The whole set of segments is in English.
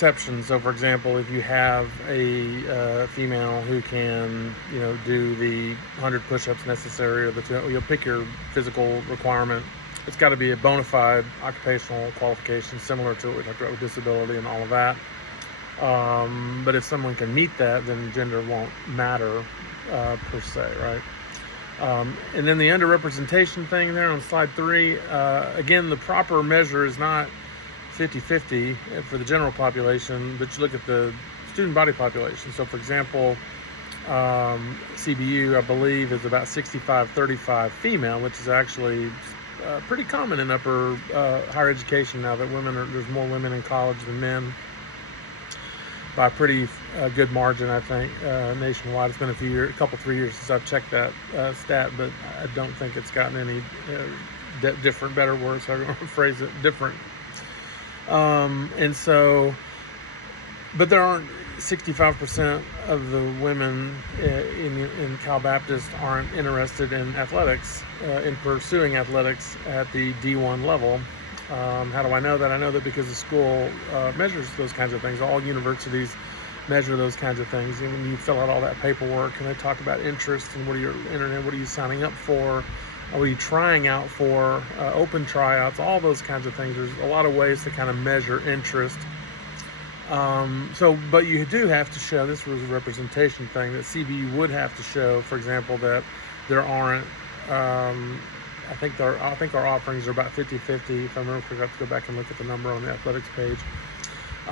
exceptions. So, for example, if you have a female who can, do the 100 push-ups necessary, or you'll pick your physical requirement. It's got to be a bona fide occupational qualification, similar to what we talked about with disability and all of that. But if someone can meet that, then gender won't matter per se, right? And then the underrepresentation thing there on slide 3, again, the proper measure is not 50-50 for the general population, but you look at the student body population. So, for example, CBU, I believe, is about 65-35 female, which is actually pretty common in higher education now that there's more women in college than men by a pretty good margin, I think, nationwide. It's been a couple 3 years since I've checked that stat, but I don't think it's gotten any different, better words, so I'm going to phrase it different. And so, but there aren't 65% of the women in Cal Baptist aren't interested in athletics, in pursuing athletics at the D1 level. How do I know that? I know that because the school measures those kinds of things. All universities measure those kinds of things. And when you fill out all that paperwork and they talk about interest and what are you signing up for? What are you trying out for? Open tryouts, all those kinds of things. There's a lot of ways to kind of measure interest. But you do have to show, this was a representation thing, that CBU would have to show, for example, that there aren't, I think our offerings are about 50-50. If I remember, I have to go back and look at the number on the athletics page.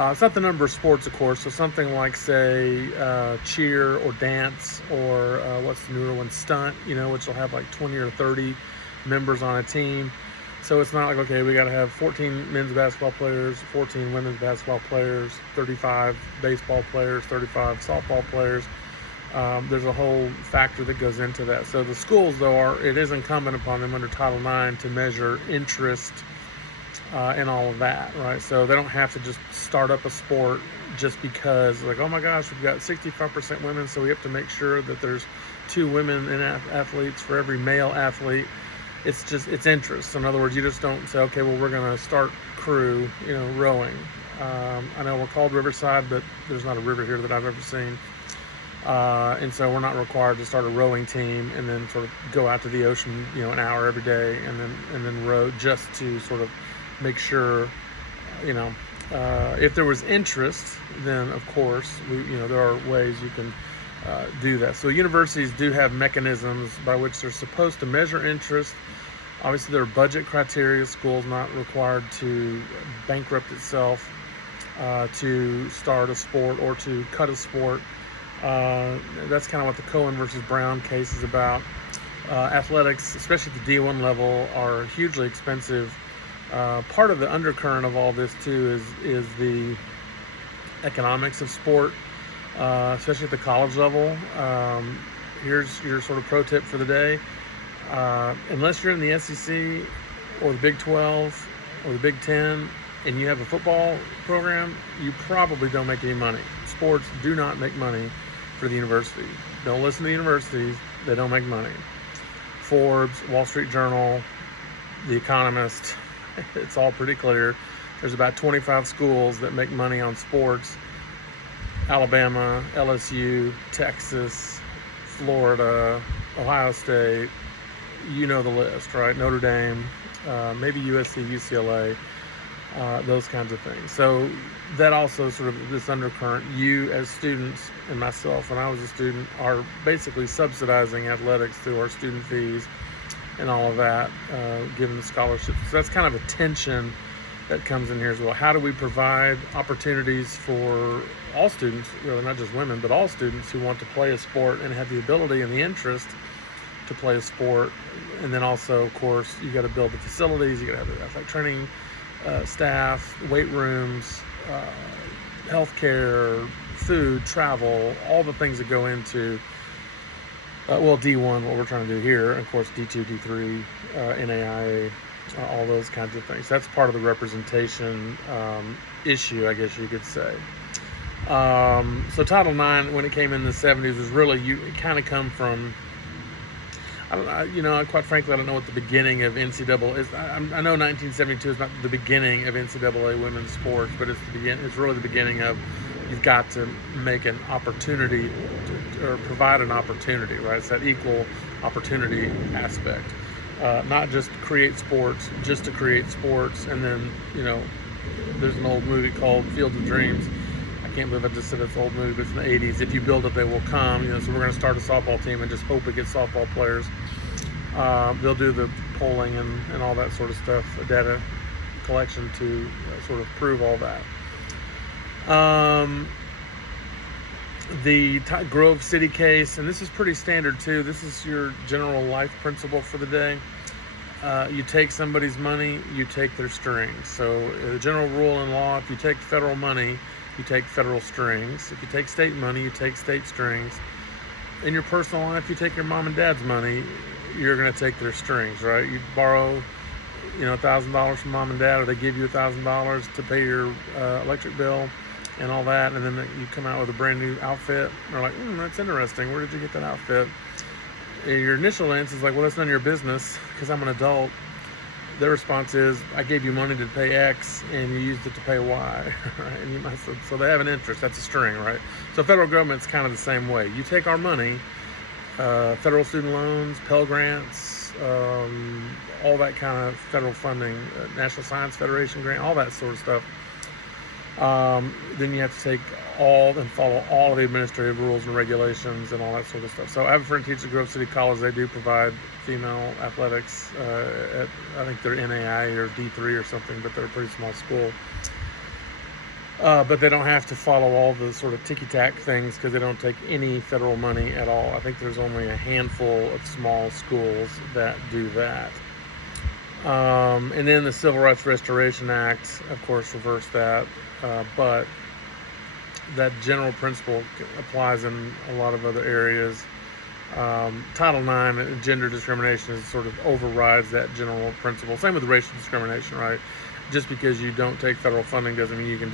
It's not the number of sports, of course. So something like, say, cheer or dance, or what's the newer one, stunt, which will have like 20 or 30 members on a team. So it's not like, okay, we got to have 14 men's basketball players, 14 women's basketball players, 35 baseball players, 35 softball players. There's a whole factor that goes into that. So the schools, though, it is incumbent upon them under Title IX to measure interest and all of that, right? So they don't have to just start up a sport just because, like, oh my gosh, we've got 65% women, so we have to make sure that there's 2 women in athletes for every male athlete. It's interest. So in other words, you just don't say, okay, well, we're going to start crew, rowing. I know we're called Riverside, but there's not a river here that I've ever seen. And so we're not required to start a rowing team and then sort of go out to the ocean, an hour every day and then row just to sort of make sure, if there was interest, then of course there are ways you can do that. So universities do have mechanisms by which they're supposed to measure interest. Obviously, there are budget criteria. School's not required to bankrupt itself to start a sport or to cut a sport. That's kind of what the Cohen versus Brown case is about. Athletics, especially at the D1 level, are hugely expensive. Part of the undercurrent of all this too is the economics of sport, especially at the college level. Here's your sort of pro tip for the day. Unless you're in the SEC or the Big 12 or the Big 10 and you have a football program, you probably don't make any money. Sports do not make money for the university. Don't listen to the universities. They don't make money. Forbes, Wall Street Journal, The Economist, it's all pretty clear. There's about 25 schools that make money on sports. Alabama, LSU, Texas, Florida, Ohio State, the list, right? Notre Dame, maybe USC, UCLA, those kinds of things. So that also sort of this undercurrent, you as students and myself when I was a student are basically subsidizing athletics through our student fees and all of that, given the scholarships. So that's kind of a tension that comes in here as well. How do we provide opportunities for all students, really not just women, but all students who want to play a sport and have the ability and the interest to play a sport? And then also, of course, you got to build the facilities, you got to have the athletic training staff, weight rooms, healthcare, food, travel, all the things that go into D1, what we're trying to do here, and of course D2, D3, NAIA, all those kinds of things. That's part of the representation issue, I guess you could say. So Title IX, when it came in the 70s, was really, it kind of come from, quite frankly, I don't know what the beginning of NCAA is. I know 1972 is not the beginning of NCAA women's sports, but it's really the beginning of, you've got to make an opportunity or provide an opportunity, right? It's that equal opportunity aspect. Not just create sports, just to create sports. And then, there's an old movie called Field of Dreams. I can't believe I just said it's an old movie, but it's in the 80s. If you build it, they will come. So we're going to start a softball team and just hope it gets softball players. They'll do the polling and all that sort of stuff, data collection to sort of prove all that. The Grove City case, and this is pretty standard too. This is your general life principle for the day. You take somebody's money, you take their strings. So the general rule in law, if you take federal money, you take federal strings. If you take state money, you take state strings. In your personal life, you take your mom and dad's money, you're going to take their strings, right? You borrow, $1,000 from mom and dad, or they give you $1,000 to pay your electric bill and all that, and then you come out with a brand new outfit. They're like, that's interesting. Where did you get that outfit? And your initial answer is like, well, that's none of your business because I'm an adult. Their response is, I gave you money to pay X and you used it to pay Y, right? And so they have an interest. That's a string, right? So federal government's kind of the same way. You take our money, federal student loans, Pell Grants, all that kind of federal funding, National Science Federation grant, all that sort of stuff. Then you have to take and follow all of the administrative rules and regulations and all that sort of stuff. So I have a friend teaches at Grove City College. They do provide female athletics at, I think they're NAI or D3 or something, but they're a pretty small school. But they don't have to follow all the sort of ticky-tack things because they don't take any federal money at all. I think there's only a handful of small schools that do that. And then the Civil Rights Restoration Act, of course, reversed that. But that general principle applies in a lot of other areas. Title IX, gender discrimination, sort of overrides that general principle. Same with racial discrimination, right? Just because you don't take federal funding doesn't mean you can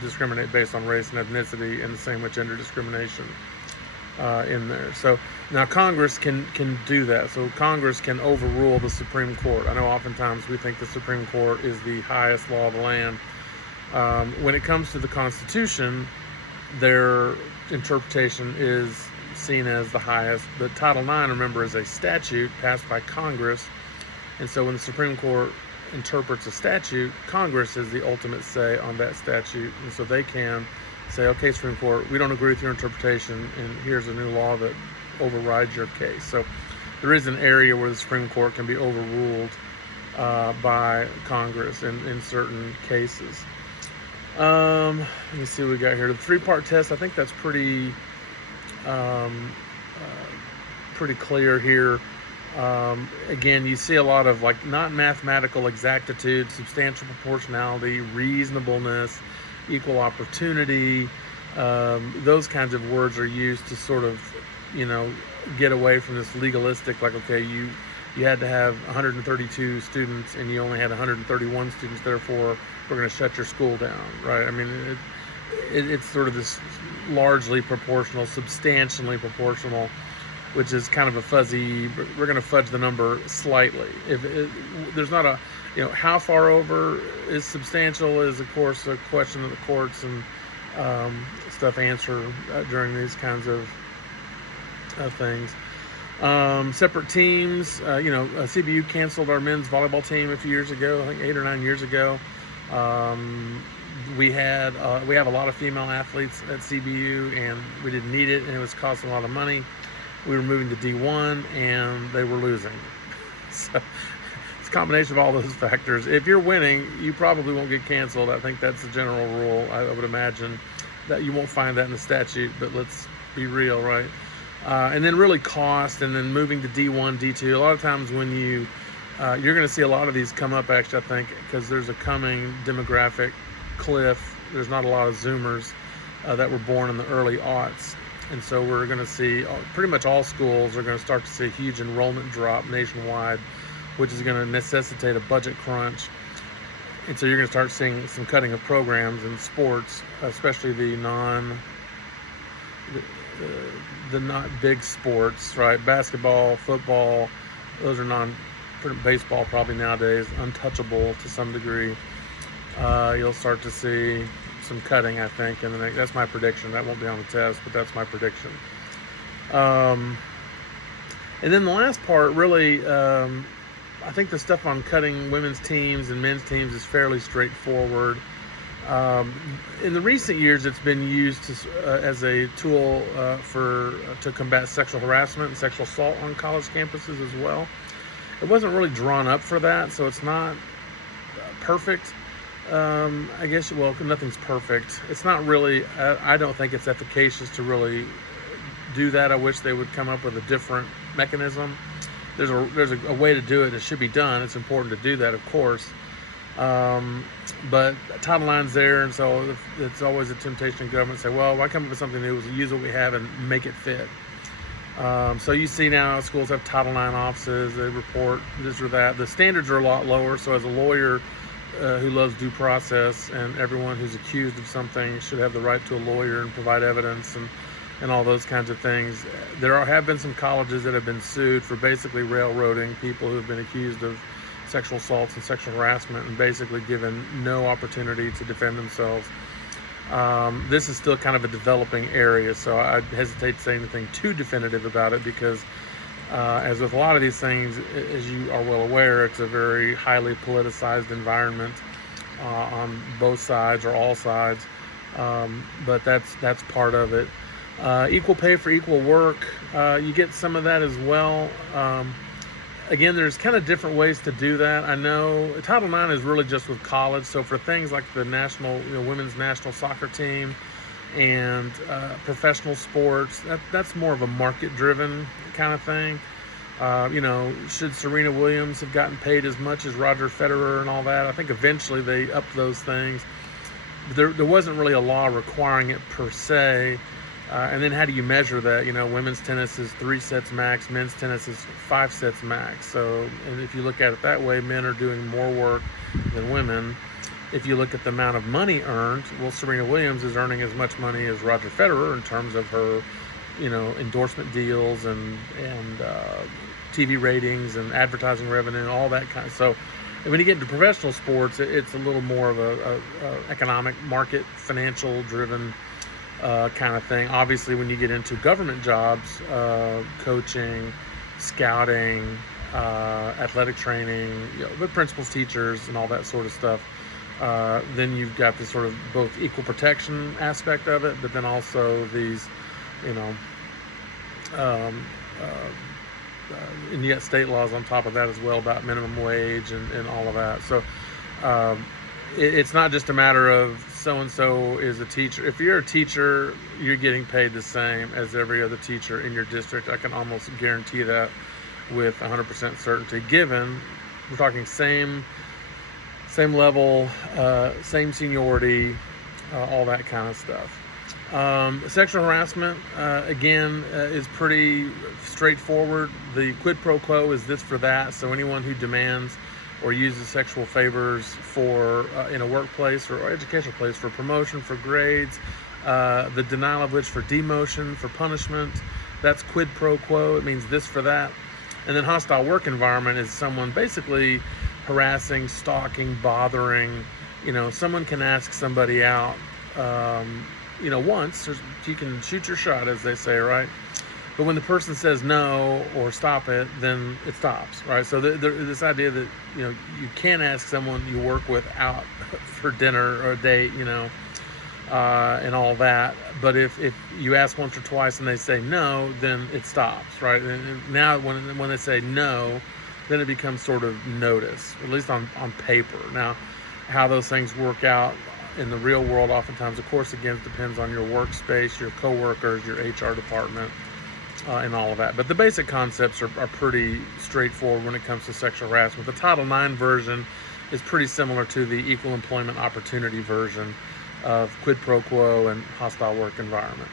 discriminate based on race and ethnicity, and the same with gender discrimination in there. So now Congress can do that. So Congress can overrule the Supreme Court. I know oftentimes we think the Supreme Court is the highest law of the land. When it comes to the Constitution, their interpretation is seen as the highest. But Title IX, remember, is a statute passed by Congress. And so when the Supreme Court interprets a statute, Congress is the ultimate say on that statute. And so they can say, okay, Supreme Court, we don't agree with your interpretation, and here's a new law that overrides your case. So there is an area where the Supreme Court can be overruled by Congress in certain cases. Let me see what we got here. The three-part test, I think that's pretty clear here. Again, you see a lot of not mathematical exactitude, substantial proportionality, reasonableness, equal opportunity. Those kinds of words are used to sort of, get away from this legalistic, okay, you had to have 132 students and you only had 131 students, therefore we're going to shut your school down, right? I mean, it's sort of this largely proportional, substantially proportional, which is kind of a fuzzy, we're going to fudge the number slightly. There's not a, how far over is substantial is, of course, a question that the courts and stuff answer during these kinds of things. Separate teams, CBU canceled our men's volleyball team a few years ago, I think 8 or 9 years ago. We have a lot of female athletes at CBU, and we didn't need it, and it was costing a lot of money. We were moving to D1, and they were losing. So it's a combination of all those factors. If you're winning, you probably won't get canceled. I think that's the general rule. I would imagine that you won't find that in the statute, but let's be real, right? And then really cost, and then moving to D1, D2. A lot of times when you're going to see a lot of these come up, actually, I think, because there's a coming demographic cliff. There's not a lot of Zoomers that were born in the early aughts. And so we're going to see pretty much all schools are going to start to see a huge enrollment drop nationwide, which is going to necessitate a budget crunch. And so you're going to start seeing some cutting of programs in sports, especially the the not big sports, right? Basketball, football, those are baseball probably nowadays, untouchable to some degree. You'll start to see some cutting, I think, and that's my prediction. That won't be on the test, but that's my prediction. And then the last part, really, I think the stuff on cutting women's teams and men's teams is fairly straightforward. In the recent years, it's been used as a tool to combat sexual harassment and sexual assault on college campuses as well. It wasn't really drawn up for that, so it's not perfect. I guess, well, nothing's perfect. It's not really, I don't think it's efficacious to really do that. I wish they would come up with a different mechanism. There's a way to do it. It should be done. It's important to do that, of course. But Title IX's there, and so it's always a temptation in government to say, well, why come up with something new? We'll use what we have and make it fit. So you see now schools have Title IX offices. They report this or that. The standards are a lot lower. So as a lawyer who loves due process, and everyone who's accused of something should have the right to a lawyer and provide evidence and all those kinds of things. There have been some colleges that have been sued for basically railroading people who have been accused of sexual assaults and sexual harassment and basically given no opportunity to defend themselves. This is still kind of a developing area, so I hesitate to say anything too definitive about it because as with a lot of these things, as you are well aware, it's a very highly politicized environment on both sides or all sides, but that's part of it. Equal pay for equal work, you get some of that as well. Again, there's kind of different ways to do that. I know Title IX is really just with college, so for things like the women's national soccer team and professional sports, that's more of a market-driven kind of thing. Should Serena Williams have gotten paid as much as Roger Federer and all that? I think eventually they upped those things. There wasn't really a law requiring it per se. And then how do you measure that? Women's tennis is 3 sets max, men's tennis is 5 sets max. So, and if you look at it that way, men are doing more work than women. If you look at the amount of money earned, well, Serena Williams is earning as much money as Roger Federer in terms of her, endorsement deals and TV ratings and advertising revenue and all that kind of. So, when you get into professional sports, it's a little more of a economic market, financial driven kind of thing. Obviously, when you get into government jobs, coaching, scouting, athletic training, the principals, teachers, and all that sort of stuff, then you've got this sort of both equal protection aspect of it, but then also these, and you got state laws on top of that as well about minimum wage and all of that. So it's not just a matter of so-and-so is a teacher. If you're a teacher, you're getting paid the same as every other teacher in your district. I can almost guarantee that with 100% certainty, given we're talking same level, same seniority, all that kind of stuff. Sexual harassment, again, is pretty straightforward. The quid pro quo is this for that. So anyone who demands or uses sexual favors for in a workplace or educational place for promotion, for grades, the denial of which for demotion, for punishment, that's quid pro quo. It means this for that. And then hostile work environment is someone basically harassing, stalking, bothering. Someone can ask somebody out, once. You can shoot your shot, as they say, right? But when the person says no or stop it, then it stops, right? So this idea that, you can't ask someone you work with out for dinner or a date, and all that. But if you ask once or twice and they say no, then it stops, right? And now when they say no, then it becomes sort of notice, at least on paper. Now, how those things work out in the real world oftentimes, of course, again, depends on your workspace, your coworkers, your HR department, and all of that. But the basic concepts are pretty straightforward when it comes to sexual harassment. The Title IX version is pretty similar to the Equal Employment Opportunity version of quid pro quo and hostile work environment.